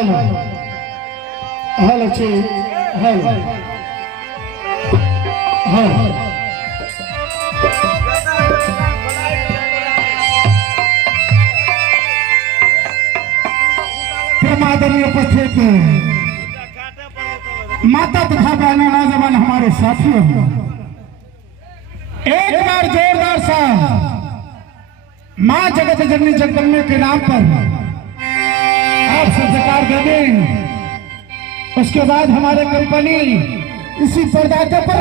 Hello hello जी hello hello परमादरणीय उपस्थित माता तथा बहनों नौजवान हमारे साथियों एक बार जोरदार सा मां जगत जननी जगदम्बे के नाम पर आप सत्कार दे दें। उसके बाद हमारे कंपनी इसी पर्दा के पर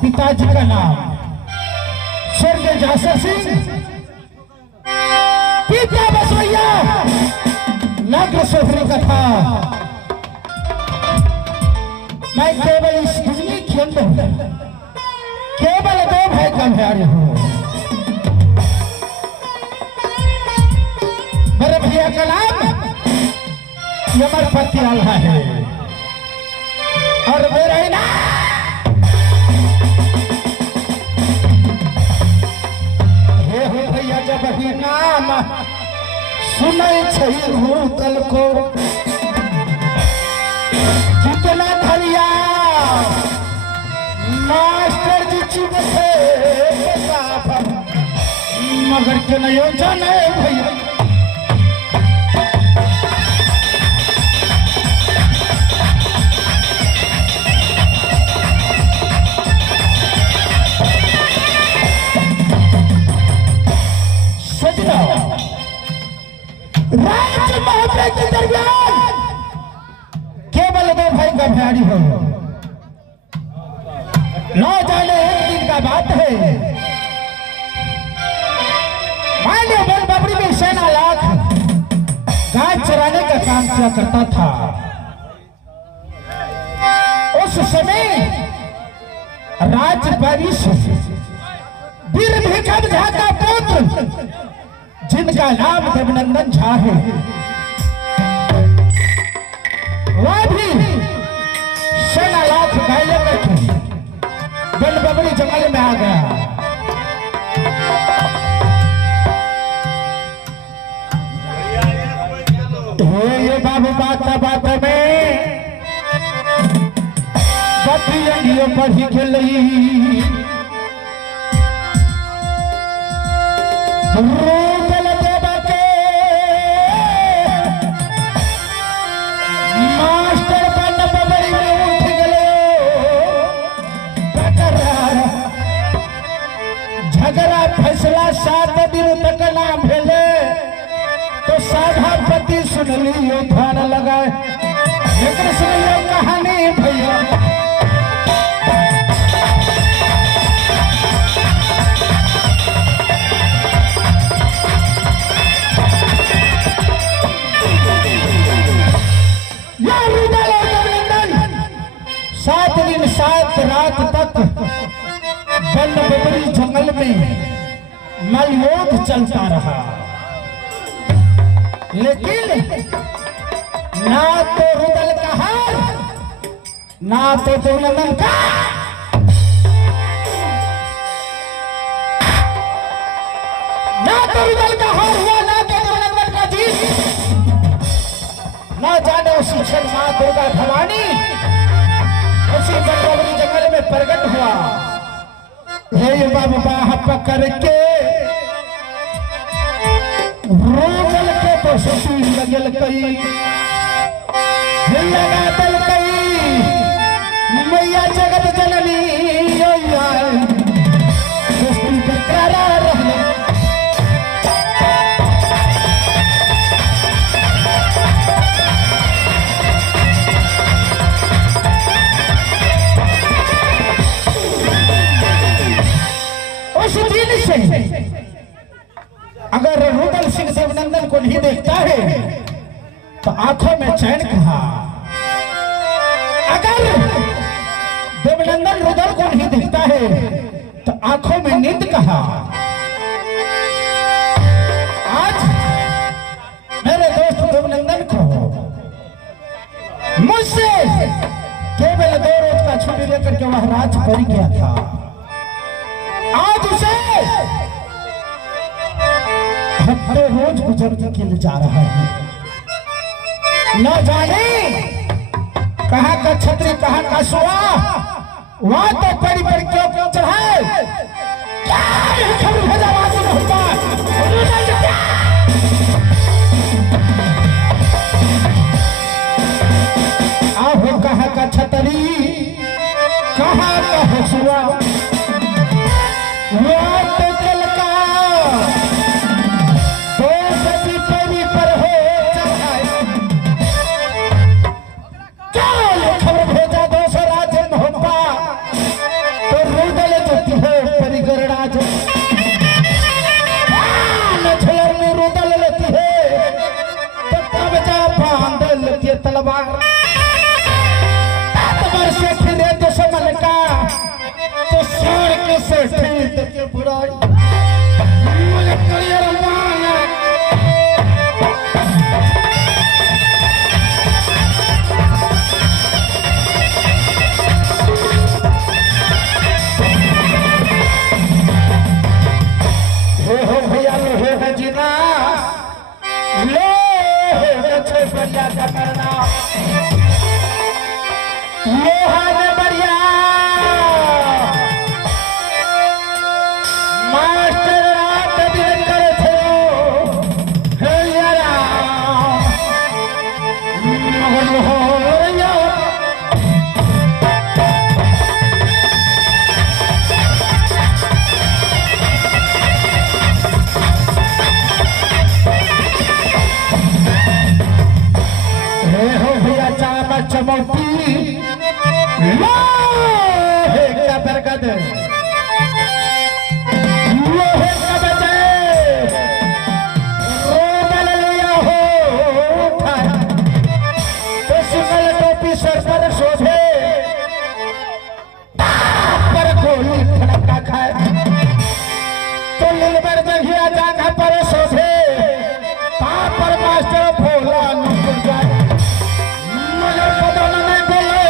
पिताजी का नाम स्वर्गीय जासर सिंह, पिता बसवैया नागर सोफरे का था। मैं केवल इस दुनिया के अंदर केवल दो भाई का प्यारे हूँ। मेरे भैया का नाम यमरपति आल्हा है और मेरा ही नाम जब ही नाम सुनै छै भूतल को जितना धरिया मास्टर जी चुप से मगर के नहीं जाने भैया राज्य महोत्सव के दरमियान केवल दो भाई का भैयारी हो। न जाने एक दिन का बात है, मान्य बल बबरी में सेना लाख गाय चराने का काम किया करता था। उस समय राज बारिश वीर भिखम झा का पुत्र जिनका नाम देवनंदन झा है, वह भी सेना लाख गाय लेकर बलबबरी जंगल में आ गया। ये बाबू बात में बत्तियों पर ही खेल रही झगड़ा फैसला 7 दिन तक ना भेले तो साधा आरती सुन लियो ध्यान लगाए लेकिन सुन लियो कहानी भैया। सात दिन सात रात तक वन बबरी जंगल में मलयोध चलता रहा, लेकिन ना तो रुदल का हार ना तो देवनंदन का, ना तो रुदल का हार हुआ ना तो देवनंदन का जीत। ना जाने उसी क्षण मां दुर्गा भवानी उसी बंगोबरी जंगल में प्रकट हुआ। हे बाबा पकड़ के रोजल के तो सती लगल कई लगा दल कई मैया जगत जननी सृष्टि बरकरार रहने। उस दिन से अगर रुदल सिंह देवनंदन को नहीं देखता है तो आंखों में चैन कहा, अगर देवनंदन रुदल को नहीं देखता है तो आंखों में नींद कहा। आज मेरे दोस्त देवनंदन को मुझसे केवल 2 रोज का छुट्टी लेकर के वह राज पड़ गया था। आज उसे हफ्ते रोज गुजरने के लिए जा रहा है। न जाने कहां का छत्री कहां का सुआ, वहां तो पड़ी पड़ी क्यों चढ़ाए। क्या खबर भेजा वहां से होता आहो, कहां का छतरी कहां का हसुआ, वो तो चल का तो सभी पेरी पर हो चढ़ाए। क्या खबर भेजा 200 राजन होपा तो रुदल जो है परिगरराज नछयर में रुदल लेती है तो तब जा बांध लेती है तलवार। तबर से फिरे दुश्मन का तो सर के से ठीक के बुराई मुझे करियर माना। हो भैया लो है जीना लो है छे बढ़िया का करना लोहा में बढ़िया मास्टर रात दिन करे थे हे यारा मगर हो या हे हो भैया चामा चमौती लो हे का बरकत लोहे का बजाए रोदल लिया हो तो सिंगल टोपी सर पर शोभे पर गोली खड़का खाए तो लीलबर जघिया जागा पर शोभे पर मास्टर भोला नुकुर जाए मगर बदल नहीं बोले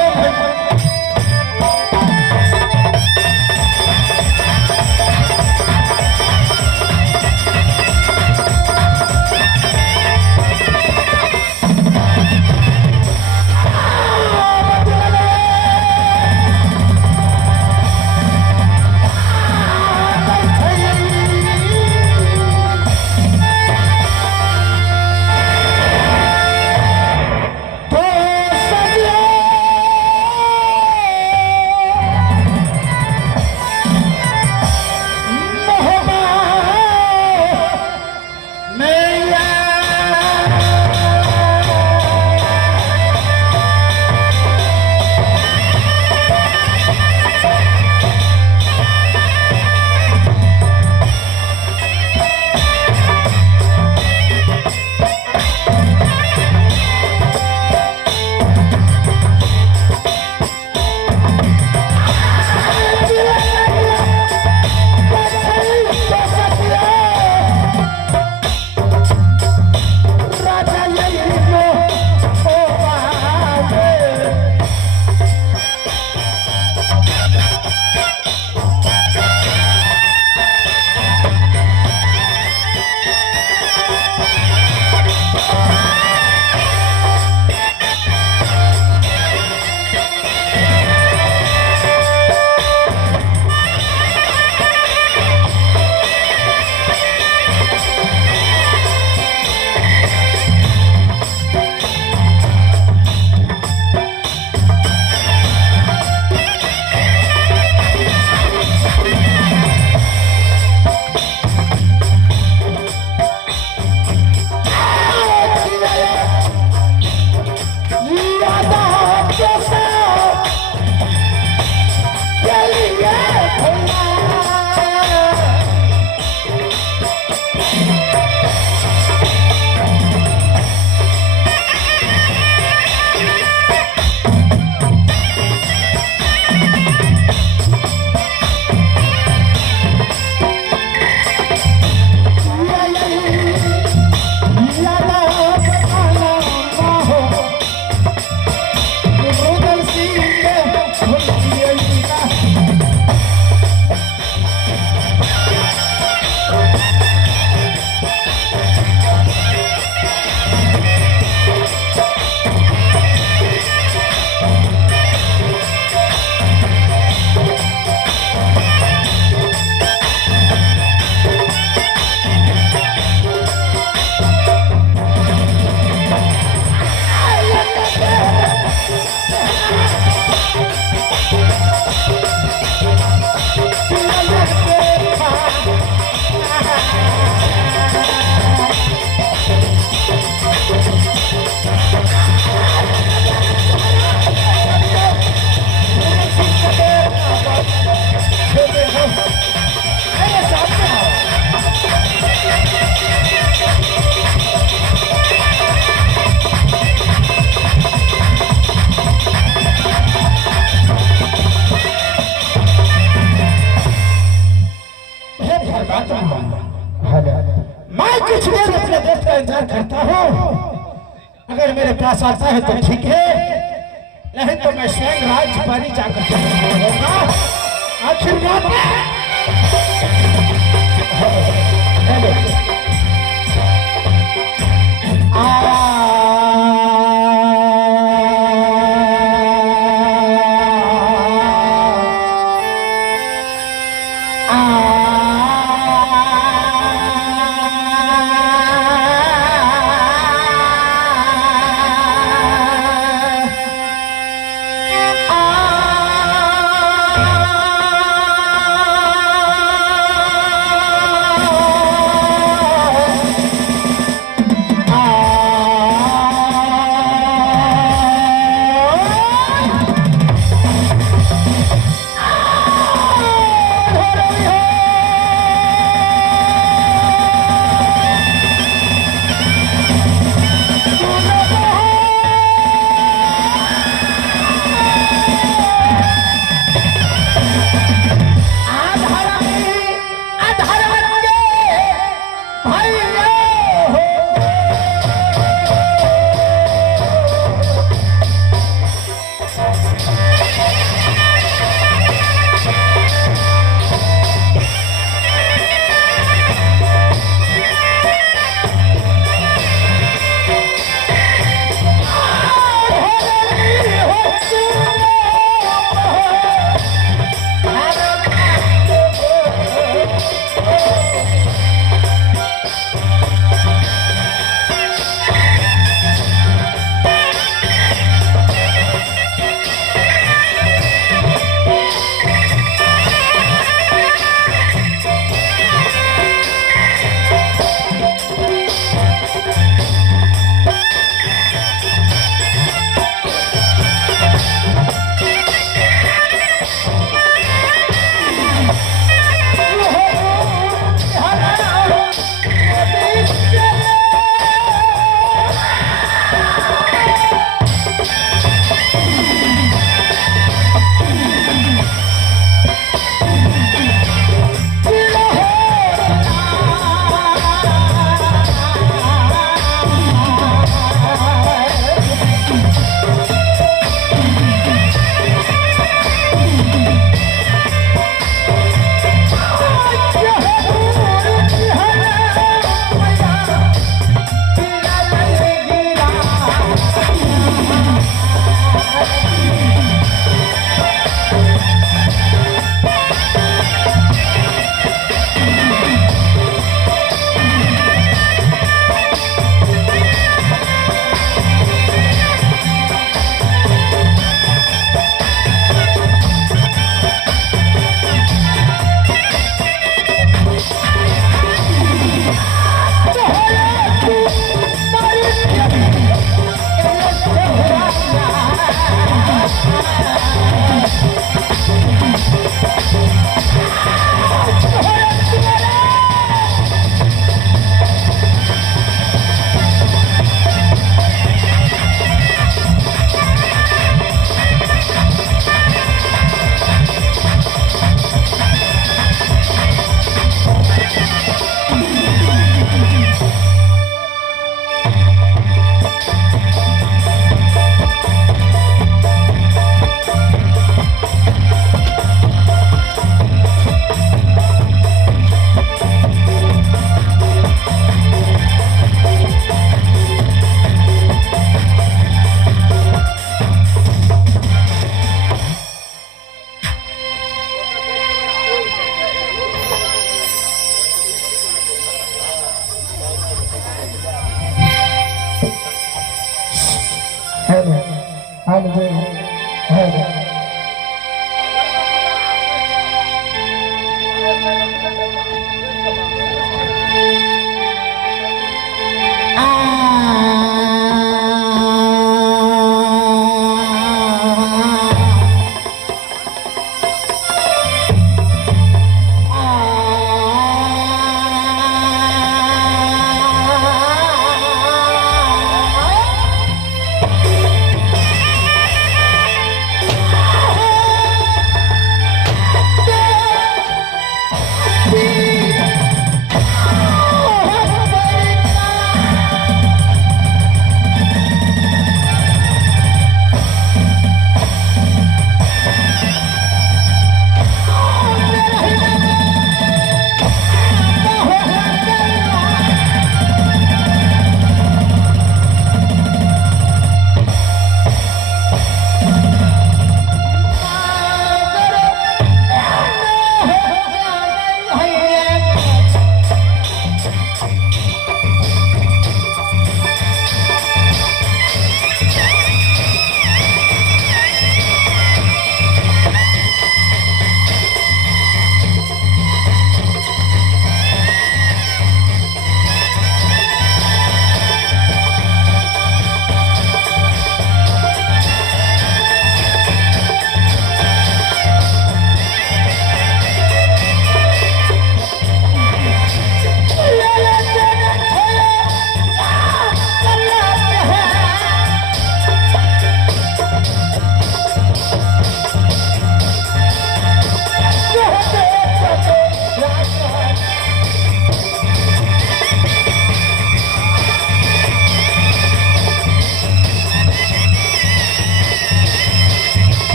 अगर मेरे पास आता है तो ठीक है, नहीं तो मैं स्वयं राजपारी जाकर होगा। आखिर बात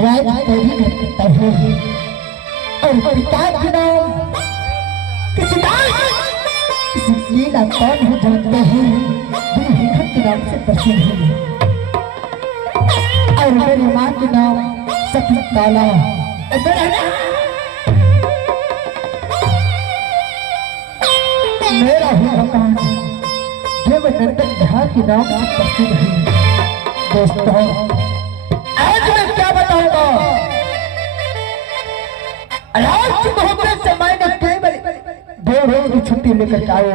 आवाज तेरी करता है और पिता के नाम किसी लीला कौन हो जानते हैं दुल्हन के नाम से प्रसिद्ध है और मेरी माँ के नाम सती काला मेरा ही मकान देवनंदन झा के नाम से प्रसिद्ध है। दोस्तों आज मैं क्या बताऊंगा, आज की मोहब्बत से मैंने केवल 2 रोज की छुट्टी लेकर जाओ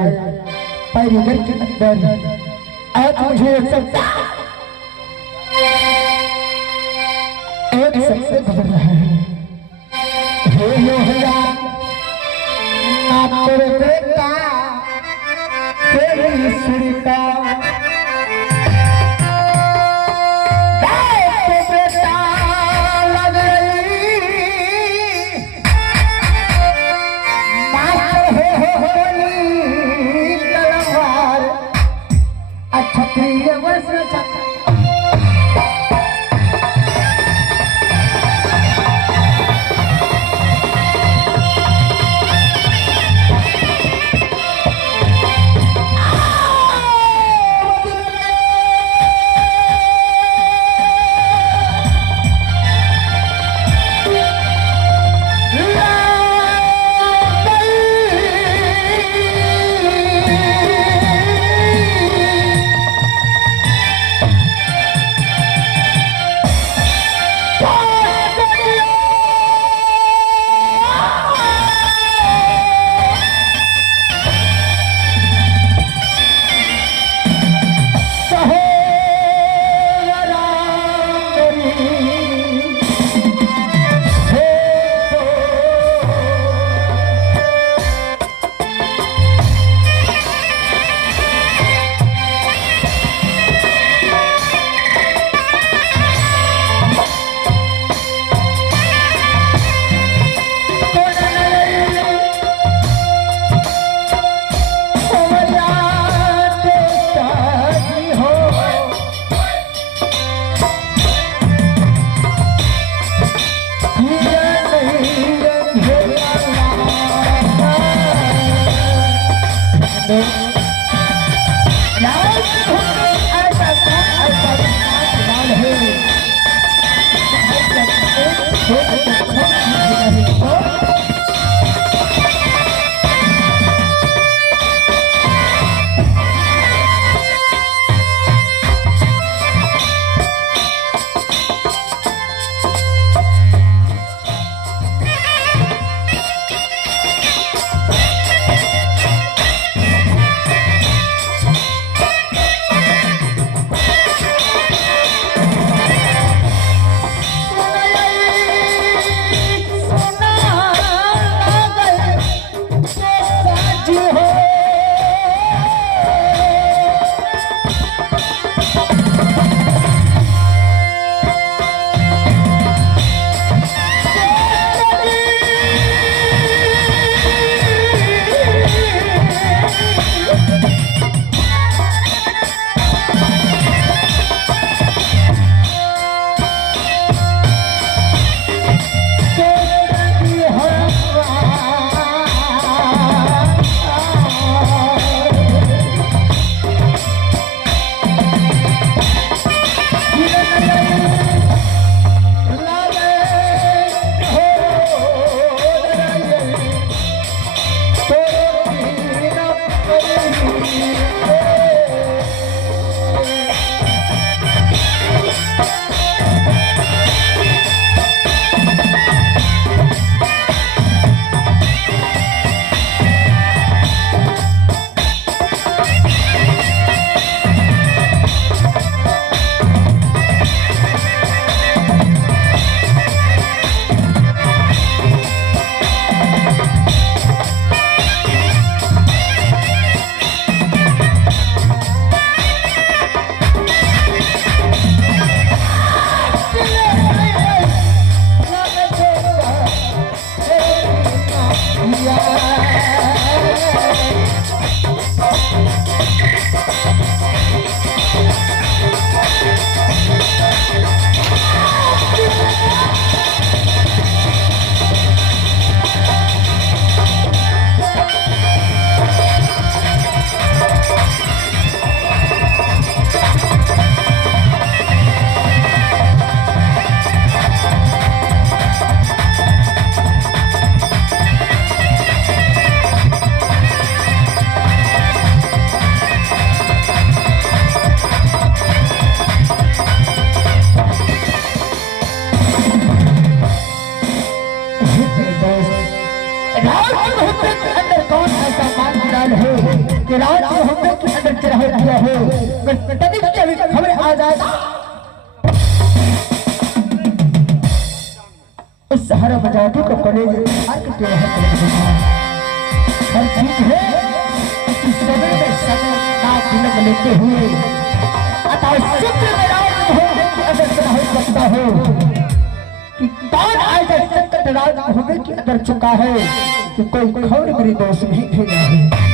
परिगर के अंदर। आज मुझे एक सबसे गुजर रहा है तेरे बेटा तेरी सुरता बेटा लग रही मास्टर होली तलवार अच्छा प्रिय बस कि राज होने की अंदर चढ़ा किया हो तभी कभी खबर आ जाएगा इस सहारा बजाती को कॉलेज आके हर ठीक है इस समय में समय ना फिल्म लेते हुए अतः शुक्र में राज होने की अंदर चढ़ा सकता हो कि कौन आज संकट राज होने के अंदर चुका है कि कोई खबर मेरे दोस्त नहीं भेजा है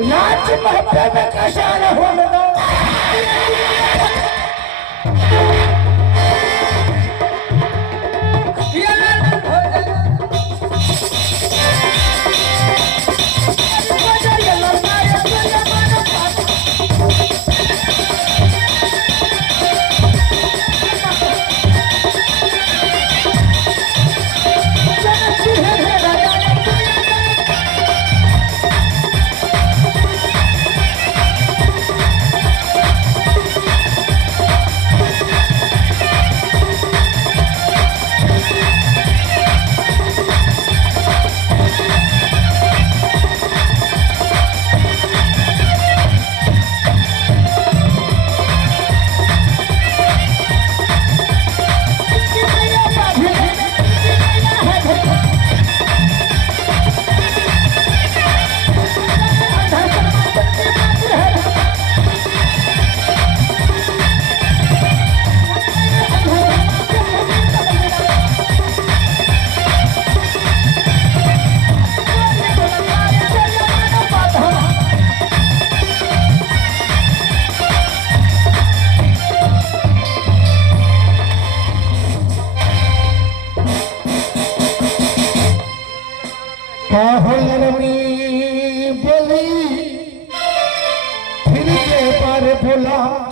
नाच महफिल में कैसे आना हुआ मेरा बोला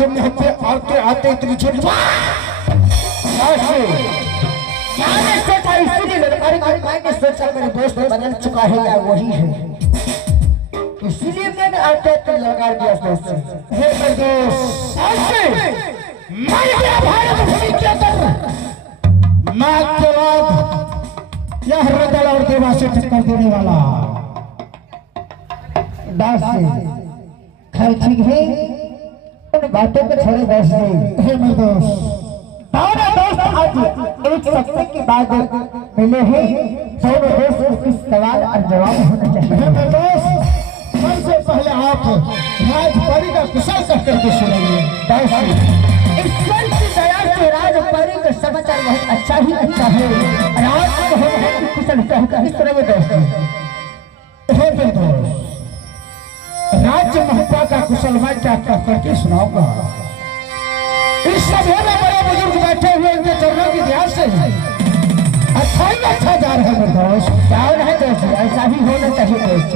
राज्य में पे आते आते इतनी छोटी मैंने सोचा इसीलिए मैंने सोचा मेरे दोस्त बदल चुका है या वही है, इसीलिए मैंने आते आते लगा दिया दोस्त से। हे मेरे दोस्त मैं क्या भारत भूमि के अंदर मैं के बाद यह हृदय और देवा से टक्कर देने वाला दास से खैर ठीक है, उन बातों को छोड़े दास से। हे मेरे दोस्त दोनों दोस्त आज एक सप्ताह के बाद मिले हैं, दोनों दोस्त को कुछ सवाल और जवाब होना चाहिए। हे मेरे दोस्त सबसे पहले आप राजपरी का कुशल कह करके सुनाइए। दास ईश्वर की दया से राजपरी का समाचार बहुत अच्छा ही अच्छा है, राज को हम कुशल कहकर इस तरह में दोस्त। हे मेरे दोस्त राज्य महत्ता का कुशल मैं क्या कह करके सुनाऊंगा। इस सभा में बड़े बुजुर्ग बैठे हुए इनके चरणों की ध्यान से अच्छा ही अच्छा जा रहा है मेरे दोस्त। जाओ है दोस्त, ऐसा ही होना चाहिए दोस्त।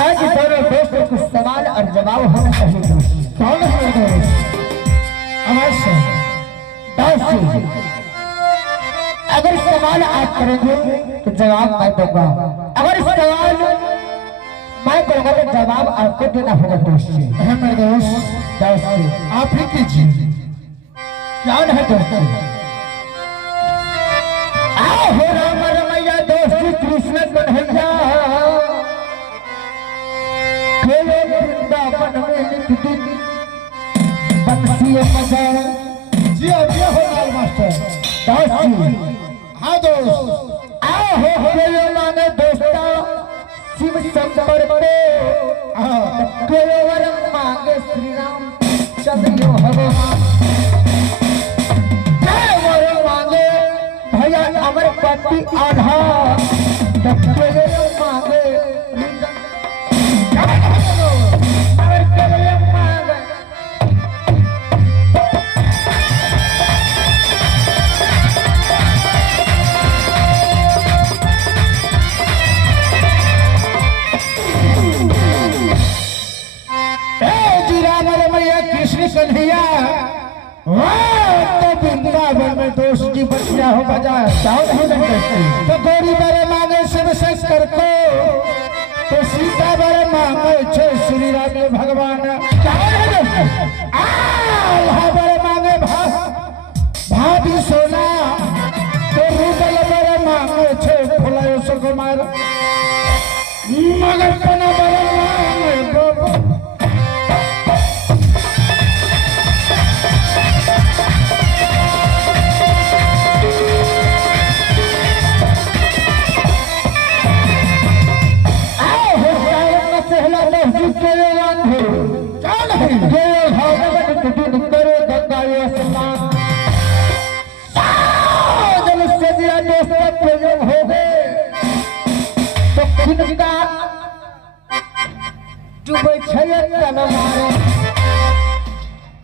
आज दोनों दोस्त को कुछ सवाल और जवाब होना चाहिए दोस्त। कौन है मेरे दोस्त? अवश्य दोस्त अगर सवाल आप करेंगे तो जवाब मैं दूंगा, अगर सवाल मैं करूंगा तो जवाब आपको देना होगा दोस्त। है मेरे दोस्त दोस्त आप ही कीजिए। कौन है दोस्त? आओ हो राम रमैया दोस्त कृष्ण कन्हैया, खेले वृंदावन में नित दिन बंसी बजा। जी हो लाल मास्टर। दोस्त हाँ दोस्त आओ हो खेले मांगे दोस्ता शिव शंकर पे, केवल मांगे श्री राम चंद्र भगवान, केवल मांगे भैया अमरपति आधा, केवल मांगे कृष्ण कन्हैया तो वृंदावन में दोस्त जी बचिया हो बजाय तो गौरी बारे मांगे शिव शंकर को, तो सीता बारे मांगे छे श्री राम भगवान, बारे मांगे भाभी सोना, तो रूबल बारे मांगे छे फुलायो सुकुमार, मगर कना बारे मांगे बाबा।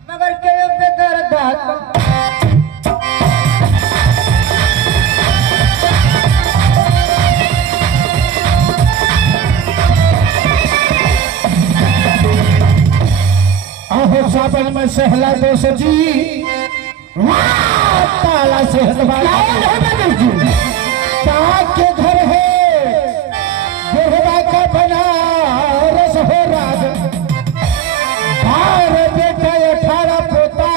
मगर के बेदर्द सावन में सहला दोष जी ताला से के घर है गोहरा का बना रस हो राज, 12 बेटा 18 पोता,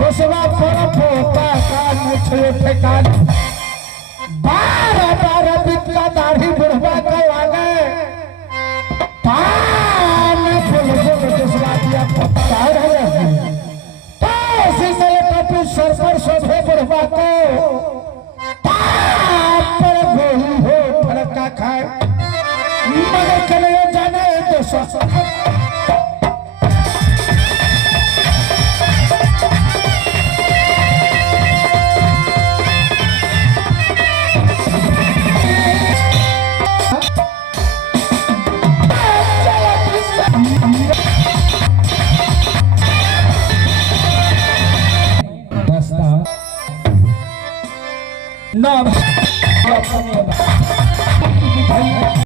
10वां पर पोता का मुझे ठेकान, 12 बितला दाढ़ी बुढ़वा का आगे सर पर शोभे बुढ़वा को पर गोली हो फड़का खाए, मगर चले जाने तो ना